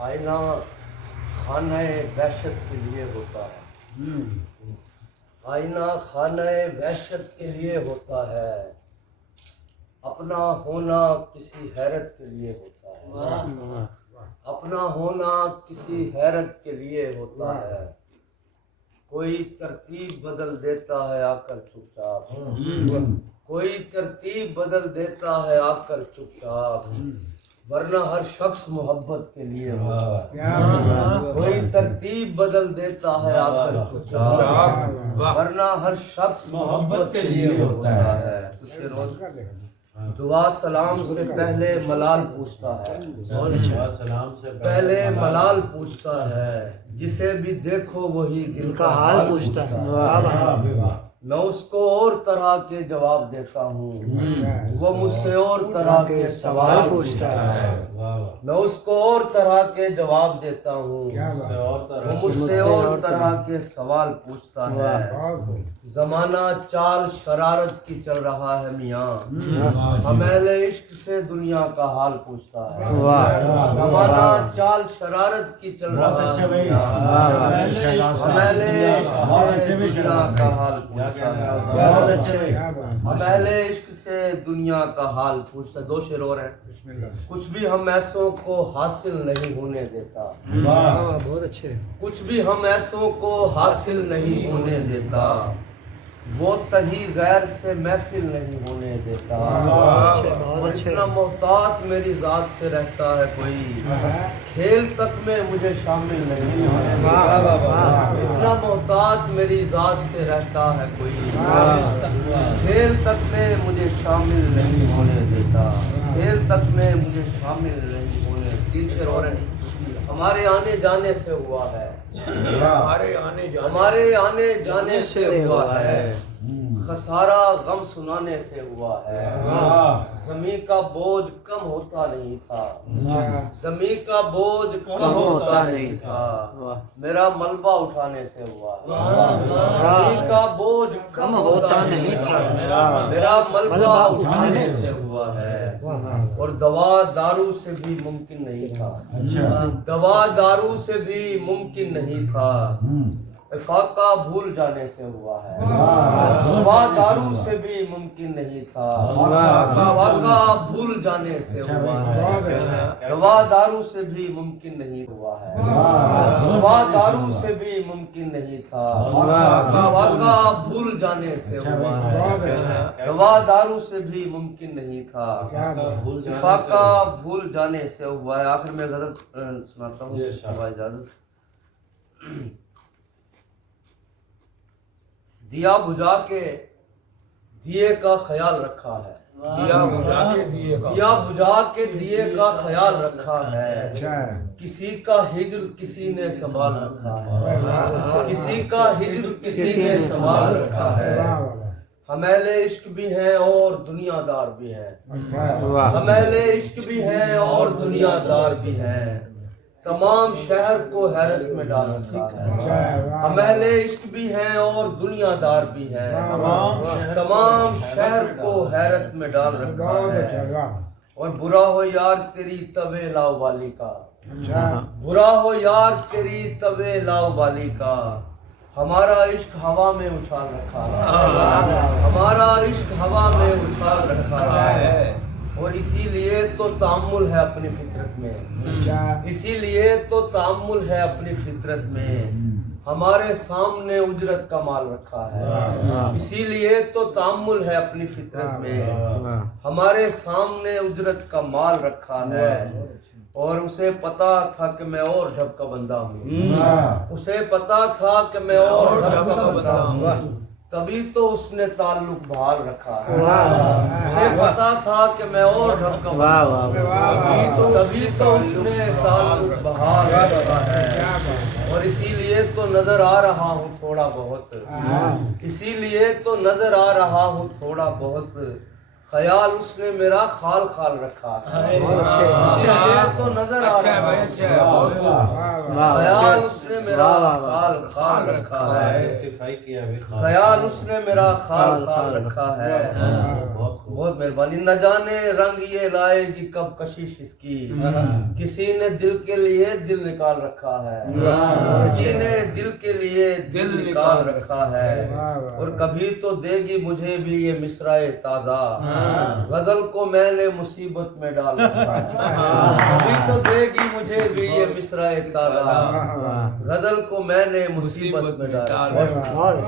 آئینہ خانہ وحشت کے لیے ہوتا ہے، آئینہ خانہ وحشت کے لیے ہوتا ہے، اپنا ہونا کسی حیرت کے لیے ہوتا ہے، اپنا ہونا کسی حیرت کے لیے ہوتا ہے، کوئی ترتیب بدل دیتا ہے آ کر چپ چاپ، کوئی ترتیب بدل دیتا ہے آ کر چپ چاپ، ورنہ ہر شخص محبت کے لیے ہوتا ہے، کوئی ترتیب بدل دیتا ہے آ کر چپ چاپ، ورنہ ہر شخص محبت کے لیے ہوتا ہے۔ اسے روز دعا سلام سے پہلے ملال پوچھتا ہے، پہلے ملال پوچھتا ہے، جسے بھی دیکھو وہی دل کا حال پوچھتا ہے، میں اس کو اور طرح کے جواب دیتا ہوں، وہ مجھ سے اور طرح کے سوال پوچھتا ہے، میں اس کو اور طرح کے جواب دیتا ہوں، وہ مجھ سے اور طرح کے سوال پوچھتا ہے۔ زمانہ چال شرارت کی چل رہا ہے میاں، ہم اہل عشق سے دنیا کا حال پوچھتا ہے، زمانہ چال شرارت کی چل رہا ہے میاں، ہم اہل عشق سے دنیا کا حال پوچھتا ہے، ہم اہل عشق سے دنیا کا حال پوچھتا ہے۔ دو شعر اور ہیں۔ کچھ بھی ہم ایسوں کو حاصل نہیں ہونے دیتا، بہت اچھے، کچھ بھی ہم ایسوں کو حاصل نہیں ہونے دیتا، وہ تہی غیر سے محفل نہیں ہونے دیتا، اتنا محتاط میری ذات سے رہتا ہے کوئی، کھیل تک میں مجھے شامل نہیں ہونے دیتا، اتنا محتاط میری ذات سے رہتا ہے کوئی، کھیل تک میں مجھے شامل نہیں ہونے دیتا، کھیل تک میں مجھے شامل نہیں ہونے دیتا۔ تین شعر اور ہیں۔ ہمارے آنے جانے سے ہوا ہے، ہمارے آنے جانے سے ہوا ہے، خسارہ غم سنانے سے ہوا ہے، زمین کا بوجھ کم ہوتا نہیں تھا، زمین کا بوجھ کم ہوتا نہیں تھا، میرا ملبہ اٹھانے سے ہوا ہے، زمین کا بوجھ کم ہوتا نہیں تھا، میرا ملبہ اٹھانے سے ہوا ہے، اور دوا دارو سے بھی ممکن نہیں تھا، دوا دارو سے بھی ممکن نہیں تھا، افاقہ بھول جانے سے ہوا ہے، دوا دارو سے بھی ممکن نہیں تھا، افاقہ بھول جانے سے ہوا ہے، دوا دارو سے بھی ممکن نہیں ہوا ہے، دوا دارو سے بھی ممکن نہیں تھا، افاقہ بھول جانے سے ہوا ہے، دوا دارو سے بھی ممکن نہیں تھا، افاقہ بھول جانے سے ہوا ہے۔ آخر میں غزل سناتا ہوں، اجازت۔ دیا بجھا کے دیے کا خیال رکھا ہے، دیا بجھا کے دیے کا خیال رکھا ہے، کسی کا ہجر کسی نے سنبھال رکھا ہے، کسی کا ہجر کسی نے سنبھال رکھا ہے، ہم اہل عشق بھی ہیں اور دنیا دار بھی ہیں، ہم اہل عشق بھی ہیں اور دنیا دار بھی ہیں، تمام شہر کو حیرت میں ڈال رکھا ہے، ہم اہل عشق بھی ہیں اور دنیا دار بھی ہیں، تمام شہر کو حیرت میں ڈال رکھا ہے، اور برا ہو یار تیری طبع لاؤ والی کا، برا ہو یار تیری طبع لاؤ والی کا، ہمارا عشق ہوا میں اچھال رکھا ہے، ہمارا عشق ہوا میں اچھال رکھا ہے، اور اسی لیے تو تأمل ہے اپنی فطرت میں، اسی لیے تو تأمل ہے اپنی فطرت میں، ہمارے سامنے اجرت کا مال رکھا ہے، اسی لیے تو تأمل ہے اپنی فطرت میں، ہمارے سامنے اجرت کا مال رکھا ہے، اور اسے پتا تھا کہ میں اور ڈھب کا بندہ ہوں، اسے پتا تھا کہ میں اور ڈھب کا بندہ ہوں، تبھی تو اس نے تعلق بحال رکھا ہے، اسے پتا تھا کہ میں اور ڈھب کا بندہ ہوں، تبھی تو اس نے تعلق بحال رکھا ہے، اور اسی لیے تو نظر آ رہا ہوں تھوڑا بہت، اسی لیے تو نظر آ رہا ہوں تھوڑا بہت، خیال اس نے میرا خال خال رکھا ہے، تو نظر آ رہا ہے، خیال اس نے میرا خال خال رکھا ہے، خیال اس نے میرا خال خال رکھا ہے۔ بہت مہربانی۔ نہ جانے رنگ یہ لائے گی کب کشش اس کی، کسی نے دل کے لیے دل نکال رکھا ہے، کسی نے دل کے لیے دل نکال رکھا ہے، اور کبھی تو دے گی مجھے بھی یہ مصرعِ تازہ، غزل کو میں نے مصیبت میں ڈال رکھا ہے، کبھی تو دے گی مجھے بھی یہ مصرعِ تازہ، غزل کو میں نے مصیبت میں ڈال رکھا ہے۔